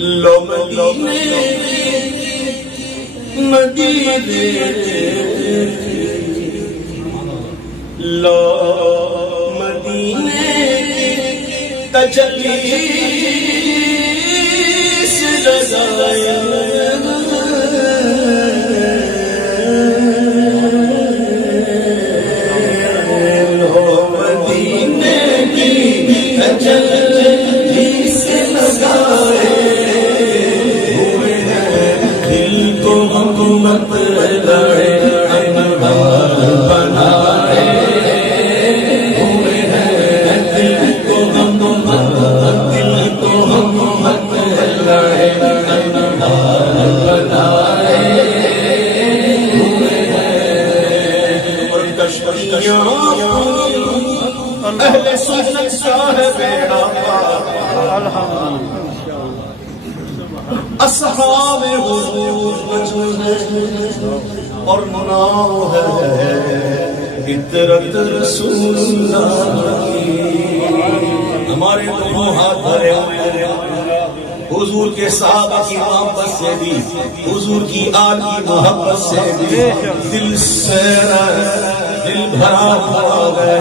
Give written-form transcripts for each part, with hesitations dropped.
لو مدینے لو مدینے تجلی سے لگائے لو مدینے کی تجلی سے لگائے حکومت لڑے انوار بنائے ہوئے ہیں دل کو حکومت لڑے انوار بنائے ہوئے ہیں اور کشتیاں اہل سنت صاحب بیڑا اصحاب حضور اور مناو ہے عطرت رسول اللہ کی ہمارے دونوں ہاتھ بھرے ہوئے حضور کے صحابہ کی محبت سے بھی حضور کی آل کی محبت سے بھی دل سیرا دل بھرا ہوا ہے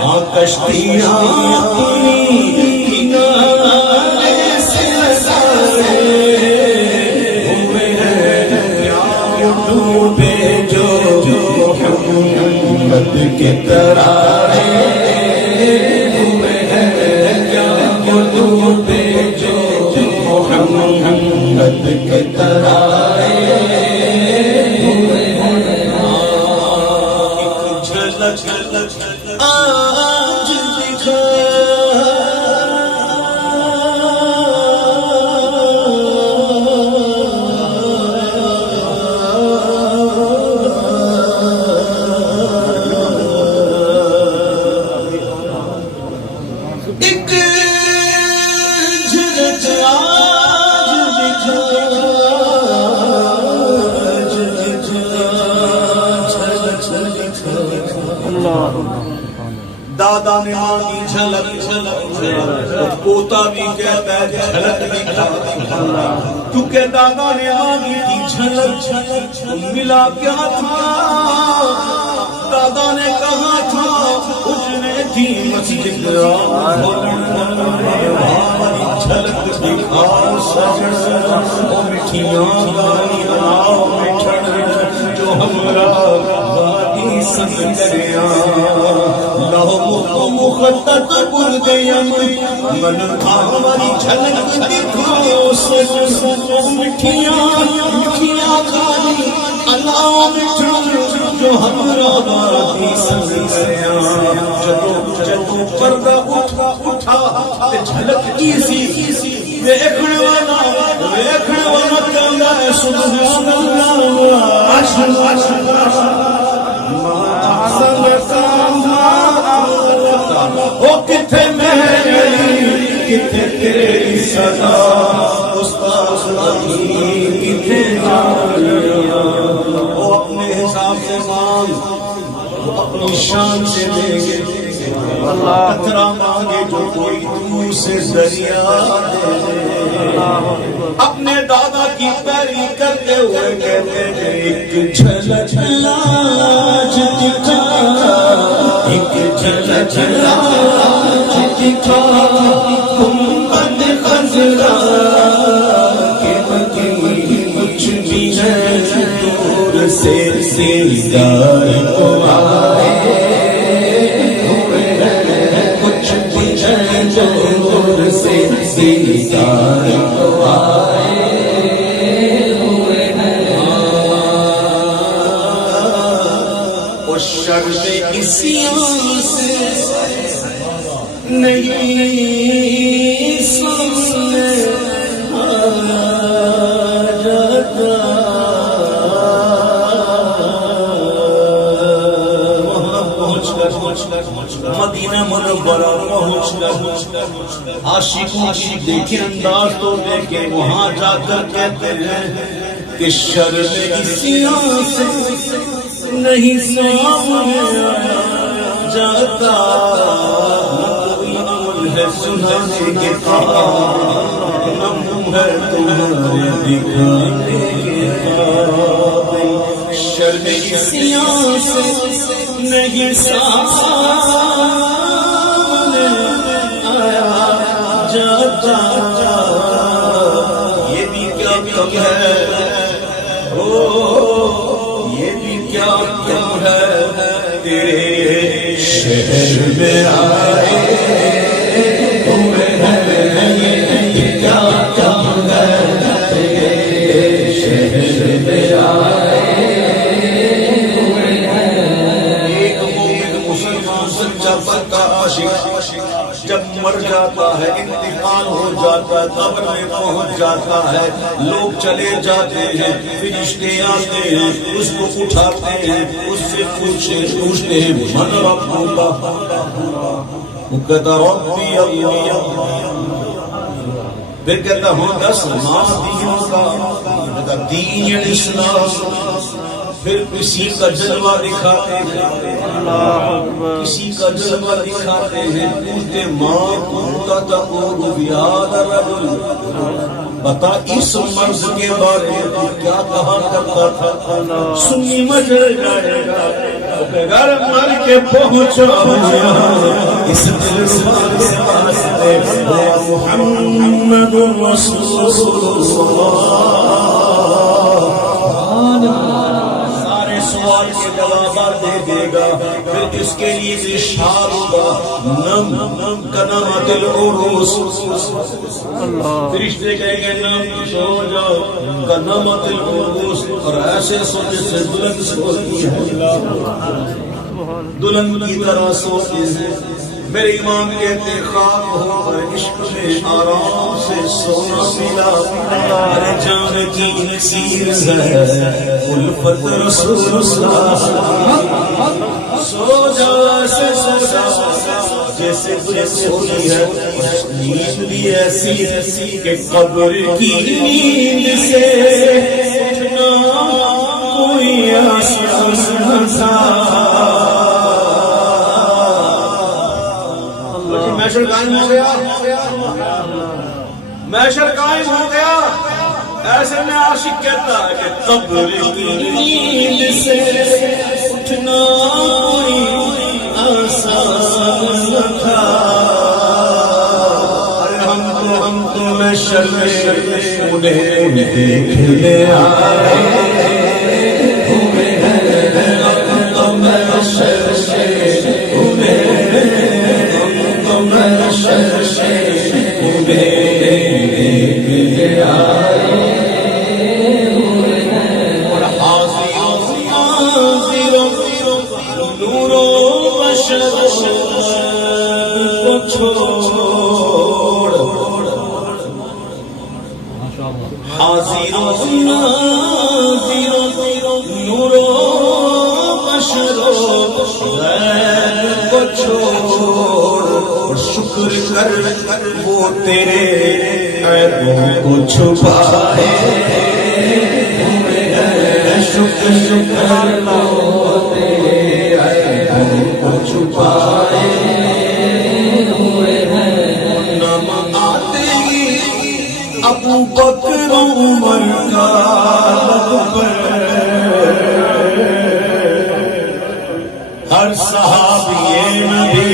ہاں کشتیاں اپنی کنارے سے لگائے ڈوبے جو محمد کے ترائے ہوئے ہیں کیا وہ ڈوبے جو محمد کے ترائے ہوئے ہیں ایک جھلک آج دکھا دادا نے مانگی جھلک پوتا بھی کہتا ہے جھلک دکھا کیونکہ دادا نے مانگی تھی جھلک ملا کیا تھا دادا نے کہا تھا اجنے تھی مسجد جھلک دکھا سجن مٹھیاں گالی آؤ مٹھڑ جو ہمارا سب دریا لہو مخطط بردیم من آوری جھلک دکھاؤ سجن مٹھیاں گالی آؤ مٹھڑ جو ہمارا بادی سب دریا جب پردہ اٹھا جھلک کیسی دیکھنے والا کہنا ہے سبحان اللہ وہ کتھے میری کتھے تیری صدا استاد کتھے جانیا وہ اپنے حساب سے مانگ وہ اپنی شان سے دے گے قطرہ مانگے جو کوئی دور سے دریا دے اپنے دادا کی پیری کرتے ہوئے کہتے ہیں ایک جھلک لاج دکھا ایک جھلک لاج دکھا گنبد خضرا کے بغیر کچھ بھی ہے دور سے دیدار کو آئے ہوئے ہیں کچھ بھی ہے دور سے دیدار کو آئے ہوئے ہیں اور شرط اسیان سے نہیں سامنے جاتا وہاں پہنچ کر مدینہ منورہ پہنچ کر عاشقوں کی دیکھیں انداز تو دیکھیں وہاں جا کر کہتے ہیں کہ شرم اسیاں سے نہیں سامنے جاتا، کوئی عمل ہے سنانے کے قابل، نم ہے تمہارے دکھانے کے قابل، شرم اسیاں سے نہیں سامنے آیا جاتا، یہ بھی کیا کم ہے، یہ بھی کیا کم ہے، تیرے شہر میں آئے ہوئے ہیں، یہ کیا کم ہے، تیرے شہر میں آئے ہوئے ہیں۔ ایک مومن مسلمان سچا پکا عاشق جب مر جاتا ہے، انتقال ہو جاتا ہے، قبر میں پہنچ جاتا ہے، لوگ چلے جاتے ہیں، فرشتے آتے ہیں، اس کو اٹھاتے ہیں، اس سے پوچھتے ہیں من ربک، وہ کہتا ربی اللہ، پھر کہتا ہوں 10 ماہ دینوں کا، کہتا دین اسلام، پھر کسی کا جلوہ دکھاتے ہیں، کسی کا جلوہ دکھاتے ہیں، پوچھتے ماں کونتا تقول بیاد رجل، بتا اس مرض کے بارے میں تو کیا کہا کرتا تھا، سنی مجھے جائے گا، گھر مر کے پہنچا اس دل سے واسطے محمد رسول اللہ، سوال کے جوابات دے دے گا، پھر اس کے لیے اشار ہوگا نم کنامت العروس، فرشتے کہیں گے نم سو جاؤ کنامت العروس، اور ایسے سوچے سے دلہن سوتی ہے، دلہن کی طرح سوتی ہے۔ میرے امام کہتے خواب ہو پر عشق میں آرام سے سونا ملا، ہر جان کی اکسیر ہے الفت رسول اللہ، سو جا سے سو جا جیسے تجھے سوئی ہے، نیند بھی ایسی کہ قبر کی نیند سے اٹھنا کوئی آسان نہ تھا۔ محشر قائم ہو گیا، محشر قائم ہو گیا، ایسے میں عاشق کہتا ہے کہ قبر کی نیند سے اٹھنا کوئی آسان نہ تھا، ہم تو محشر میں انہیں دیکھنے آئے ہوئے ہیں، ہم تو محشر سے انہیں اور حاضر نور و بشر کو چھوڑ، حاضر نور و بشر کو چھوڑ، شکر کر وہ تیرے عیبوں کو چھپائے ہوئے ہیں، شکر کر وہ تیرے عیبوں کو چھپائے ہوئے ہیں۔ نام آتے ہی ابو بکر عمر کا اکبر، ہر صحابی نبی،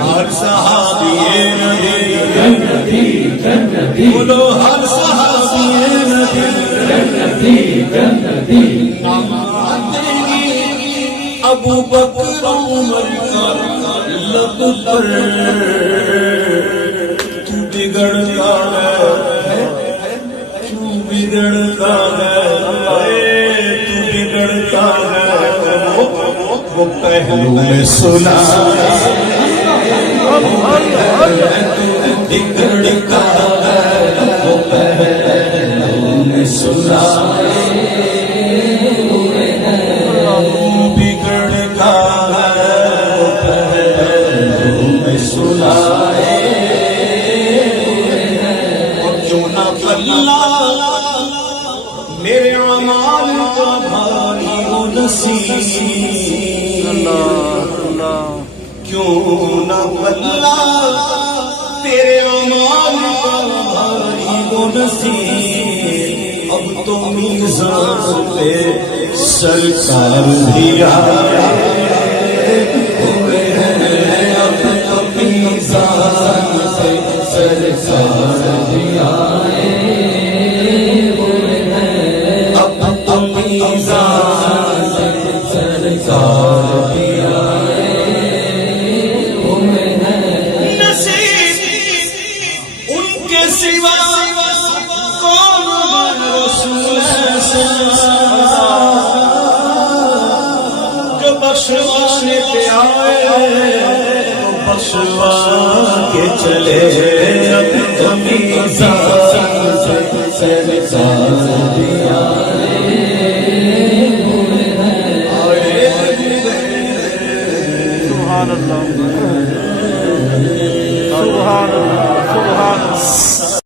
ہر صحابی نبی، بولو ہر صحابی نبی، ابو بکر عمر کا لب پر تو بگڑتا ہے، کیوں بگڑتا ہے، تو بگڑتا ہے، وہ پہلو میں سنا بگڑتا ہے، وہ پہلو میں سنا بگڑتا ہے، وہ پہلو میں سنا، کیوں نہ اللہ میرے اعمال کا بھاری و نصیب کیوں نہ بلا تیرے اعمال کا بھاری و نصیب اب تو میزان پہ سرکار بھی آئے ہوئے ہیں اب تو میزان پہ سرکار بھی آئے ہوئے ہیں اب تو میزان پہ سرکار بھی آئے ہوئے ہیں نصیب ان کے سوا کون رسول جو بخشوانے پہ آئے تو بخشوا کے چلے اب تو میزان سے سرکار بھی آئے ہوئے ہیں سبحان اللہ سبحان اللہ سبحان اللہ